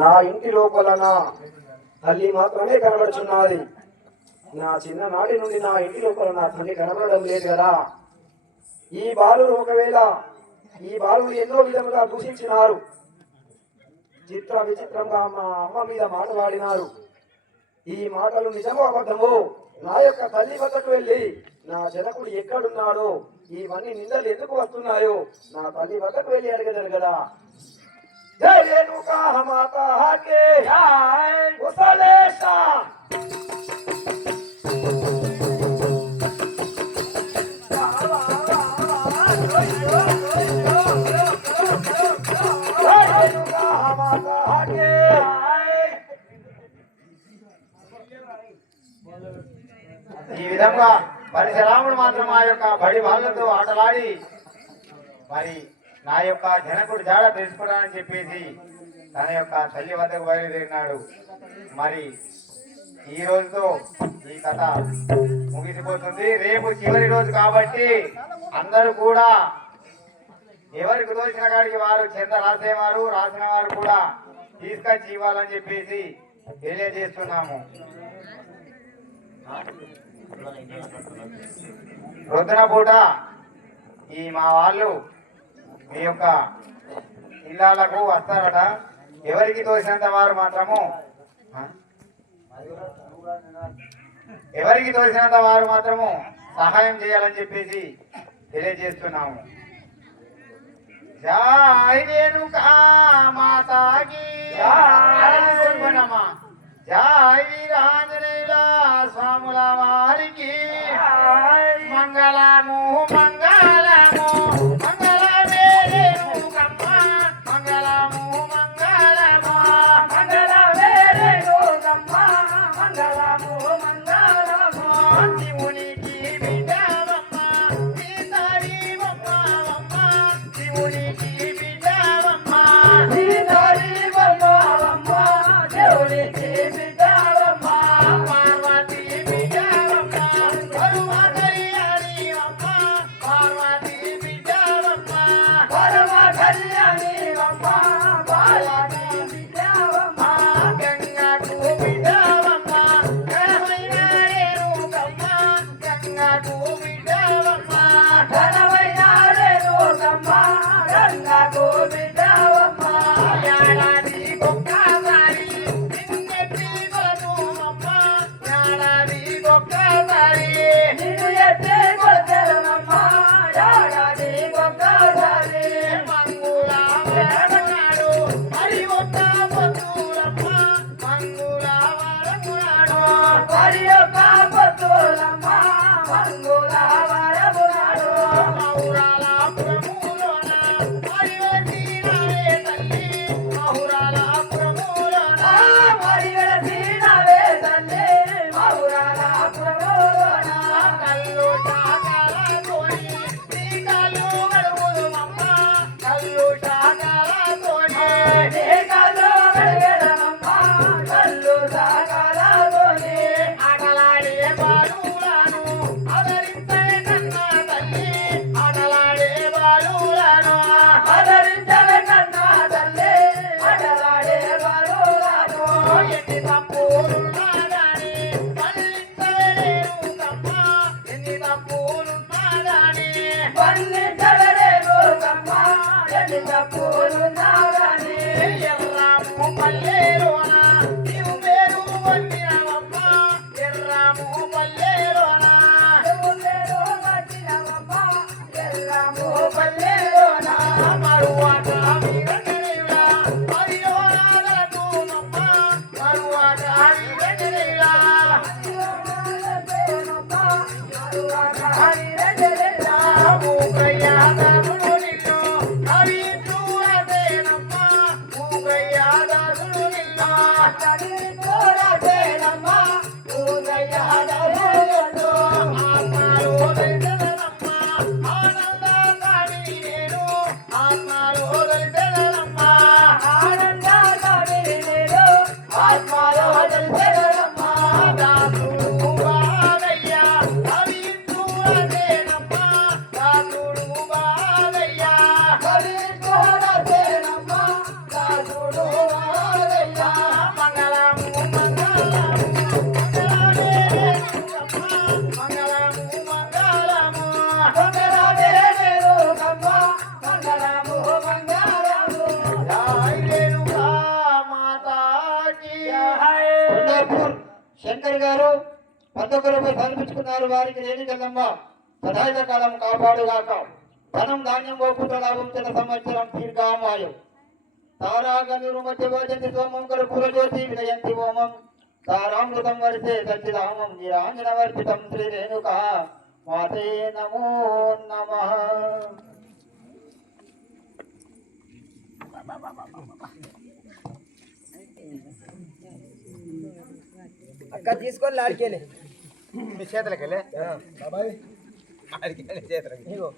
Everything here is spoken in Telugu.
నా ఇంటి లోపల నా తల్లి మాత్రమే కనబడుచున్నది. నా చిన్ననాటి నుండి నా ఇంటి లోపల నా తల్లి కనబడడం లేదు కదా. ఈ బాలురు ఒకవేళ ఈ బాలురు ఎన్నో విధముగా దూషించినారు, చిత్ర విచిత్రంగా మా అమ్మ మీద మాట్లాడినారు. ఈ మాటలు నిజమో అబద్ధమో నా యొక్క తల్లి వద్దకు వెళ్ళి నా జనకుడు ఎక్కడున్నాడో, ఇవన్నీ నిందలు ఎందుకు వస్తున్నాయో నా తల్లి వద్దకు వెళ్ళి అడగదరు కదా. జై రేణుకా మాతా కే జై కుశలేశా. ఈ విధంగా పరశురాముడు మాత్రం ఆ యొక్క బడి వాళ్ళతో ఆటలాడి మరి నా యొక్క జనకుడు జాడ తెలుసుకోవడానికి చెప్పేసి తన యొక్క తల్లి వద్దకు బయలుదేరినాడు. మరి ఈ రోజుతో ఈ కథ ముగిసిపోతుంది. రేపు చివరి రోజు కాబట్టి అందరూ కూడా ఎవరికి తోచిన కాడికి వారు చెంద రాసేవారు, రాసిన వారు కూడా తీసుకొచ్చి ఇవ్వాలని చెప్పేసి తెలియజేస్తున్నాము. ప్రొద్దున పూట ఈ మా వాళ్ళు మీ యొక్క ఇళ్ళకు వస్తారట. ఎవరికి తోసినంత వారు మాత్రము సహాయం చేయాలని చెప్పేసి తెలియజేస్తున్నాము. జై రేణుకా మాతాకి జై వీరాంజనేయుల స్వాముల వారికి మంగళము మంగళము మంగళమే రేణుకమ్మ మంగళము మంగళము మంగళమే రేణుకమ్మ మంగళము మంగళము శివునికి బిడ్డవమ్మ సీతారి బొమ్మవమ్మ శివునికి బిడ్డవమ్మ సీతారి బొమ్మవమ్మ దేవునికి Hare శంకర్ గారు 11 రూపాయలు సమర్పించుకున్నారు. వారికి రేణికల్లమ్మ సదాయుధ కాలం కాపాడుగాక. ధనం ధాన్యం గోపుత లాభం చిన్న సంవత్సరం దీర్ఘామాయు. తారాగనురు మధ్య భజంతి సోమం కరు పురజ్యోతి వినయంతి ఓమం. తారామృతం వర్షే సచ్చిదామం నిరాంజన వర్షితం శ్రీ రేణుక మాతే నమో నమః. అక్క తీసుకొని ఆడికెళ్ళి చేతులకెళ్ళే ఏదో